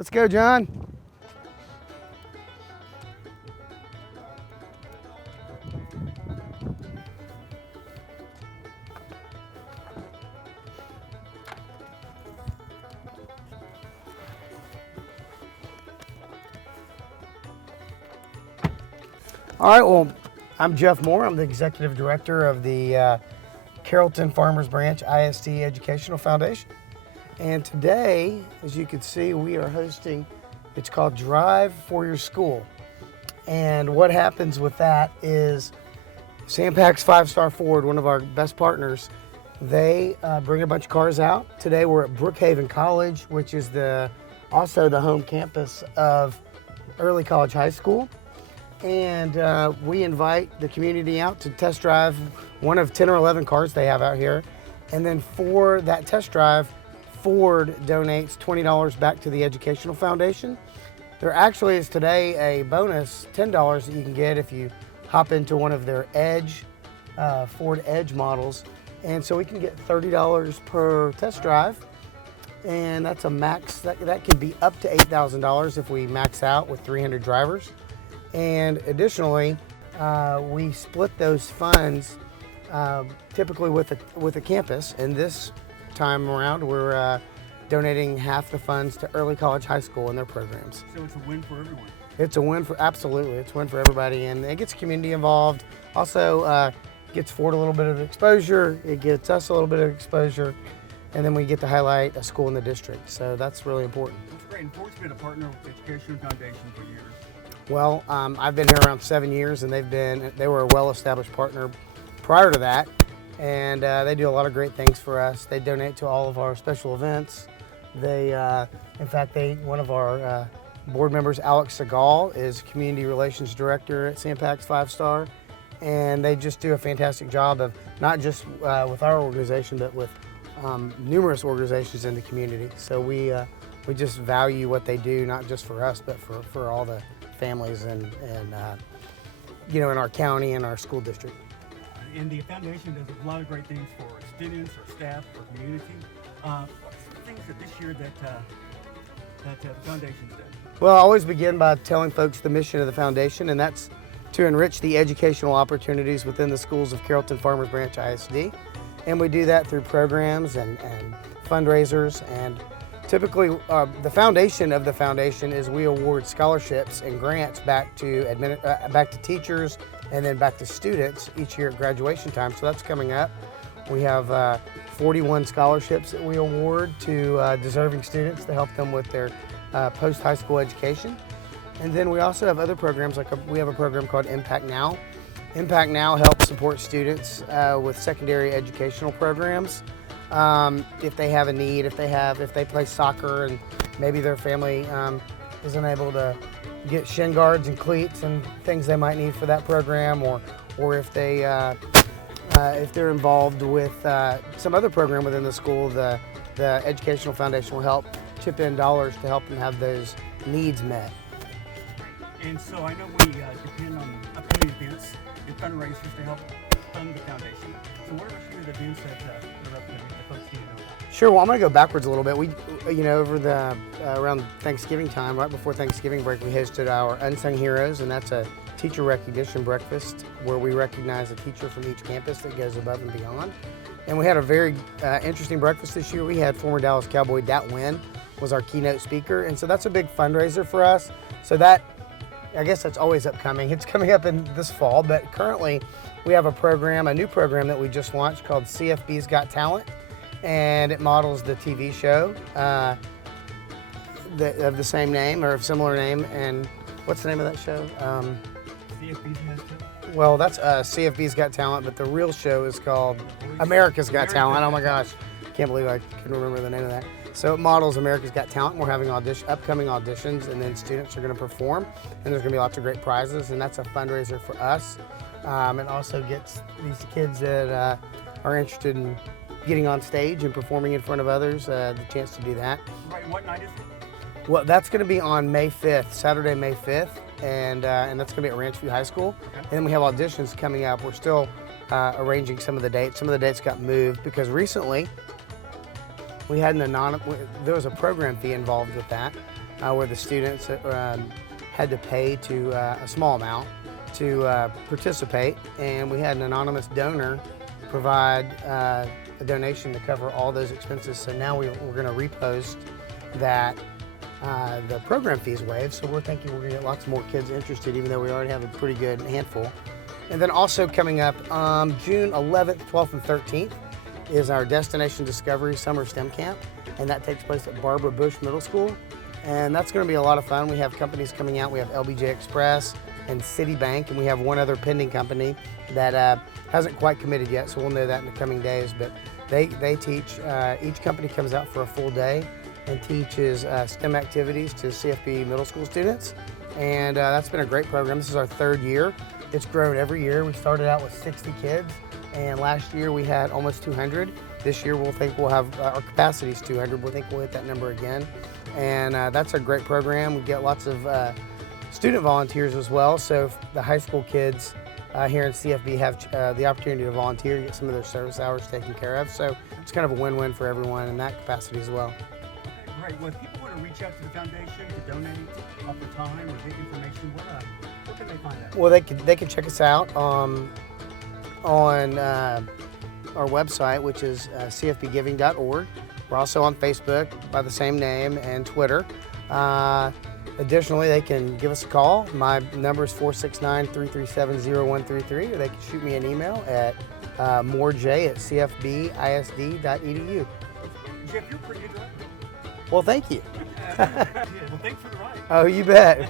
Let's go, John. All right, well, I'm Jeff Moore. I'm the Executive Director of the Carrollton-Farmers Branch ISD Educational Foundation. And today, as you can see, we are hosting, it's called Drive for Your School. And what happens with that is Sandpack's 5-Star Ford, one of our best partners, they bring a bunch of cars out. Today we're at Brookhaven College, which is also the home campus of Early College High School. And we invite the community out to test drive one of 10 or 11 cars they have out here. And then for that test drive, Ford donates $20 back to the Educational Foundation. There actually is today a bonus $10 that you can get if you hop into one of their Ford Edge models. And so we can get $30 per test drive. And that's a max, that could be up to $8,000 if we max out with 300 drivers. And additionally, we split those funds typically with a campus. And this time around, we're donating half the funds to Early College High School and their programs. So it's a win for everyone. It's a win absolutely. It's a win for everybody, and it gets community involved. Also, gets Ford a little bit of exposure. It gets us a little bit of exposure, and then we get to highlight a school in the district. So that's really important. That's great. And Ford's been a partner with the Educational Foundation for years. Well, I've been here around 7 years, and they were a well-established partner prior to that, and they do a lot of great things for us. They donate to all of our special events. In fact, one of our board members, Alex Segal, is Community Relations Director at Sandpack's 5-Star, and they just do a fantastic job of not just with our organization, but with numerous organizations in the community. So we just value what they do, not just for us, but for all the families and in our county and our school district. And the foundation does a lot of great things for students, or staff, or community. What are some things that this year that the foundation's done? Well, I always begin by telling folks the mission of the foundation, and that's to enrich the educational opportunities within the schools of Carrollton-Farmers Branch ISD. And we do that through programs and fundraisers. And typically, the foundation of the foundation is we award scholarships and grants back to teachers and then back to students each year at graduation time. So that's coming up. We have 41 scholarships that we award to deserving students to help them with their post-high school education. And then we also have other programs, we have a program called Impact Now. Impact Now helps support students with secondary educational programs. If they have a need, if they play soccer and maybe their family isn't able to get shin guards and cleats and things they might need for that program, or if they're involved with some other program within the school, the Educational Foundation will help chip in dollars to help them have those needs met. And so I know we depend on upcoming events and fundraisers to help fund the foundation. So what are a few of the events that are upcoming that folks need to know about? Sure. Well, I'm going to go backwards a little bit. We, over around Thanksgiving time, right before Thanksgiving break, we hosted our Unsung Heroes, and that's a teacher recognition breakfast where we recognize a teacher from each campus that goes above and beyond. And we had a very interesting breakfast this year. We had former Dallas Cowboy Dat Wynn was our keynote speaker, and so that's a big fundraiser for us. So that, I guess that's always upcoming. It's coming up in this fall, but currently we have a new program that we just launched called CFBISD Got Talent, and it models the TV show of the same name or of similar name. And what's the name of that show? CFBISD has to. Well, that's CFBISD Got Talent, but the real show is called America's Got Talent. Oh my gosh, can't believe I can remember the name of that. So it models America's Got Talent. We're having upcoming auditions, and then students are going to perform, and there's going to be lots of great prizes, and that's a fundraiser for us. It also gets these kids that are interested in getting on stage and performing in front of others the chance to do that. Right, and what night is it? Well, that's going to be on May 5th, Saturday, May 5th, and that's going to be at Ranchview High School. Okay. And then we have auditions coming up. We're still arranging some of the dates. Some of the dates got moved because recently we had there was a program fee involved with that, where the students had to pay to a small amount to participate, and we had an anonymous donor provide a donation to cover all those expenses. So now we're going to repost that the program fees waived. So we're thinking we're going to get lots more kids interested, even though we already have a pretty good handful. And then also coming up June 11th, 12th, and 13th is our Destination Discovery Summer STEM Camp, and that takes place at Barbara Bush Middle School. And that's going to be a lot of fun. We have companies coming out. We have LBJ Express and Citibank, and we have one other pending company that hasn't quite committed yet, so we'll know that in the coming days. But they teach, each company comes out for a full day and teaches STEM activities to CFB middle school students. And that's been a great program. This is our third year. It's grown every year. We started out with 60 kids, and last year we had almost 200. This year we'll have, our capacity is 200. We'll think we'll hit that number again. And that's a great program. We get lots of student volunteers as well. So the high school kids here in CFB have the opportunity to volunteer and get some of their service hours taken care of. So it's kind of a win-win for everyone in that capacity as well. Great. Well, if people want to reach out to the foundation to donate, offer time, or get information, where can they find that? Well, they can check us out on our website, which is cfbgiving.org. We're also on Facebook by the same name and Twitter. Additionally, they can give us a call. My number is 469-337-0133, or they can shoot me an email at morej@cfbisd.edu. Jeff, you're pretty good. Well, thank you. Well, thanks for the ride. Oh, you bet.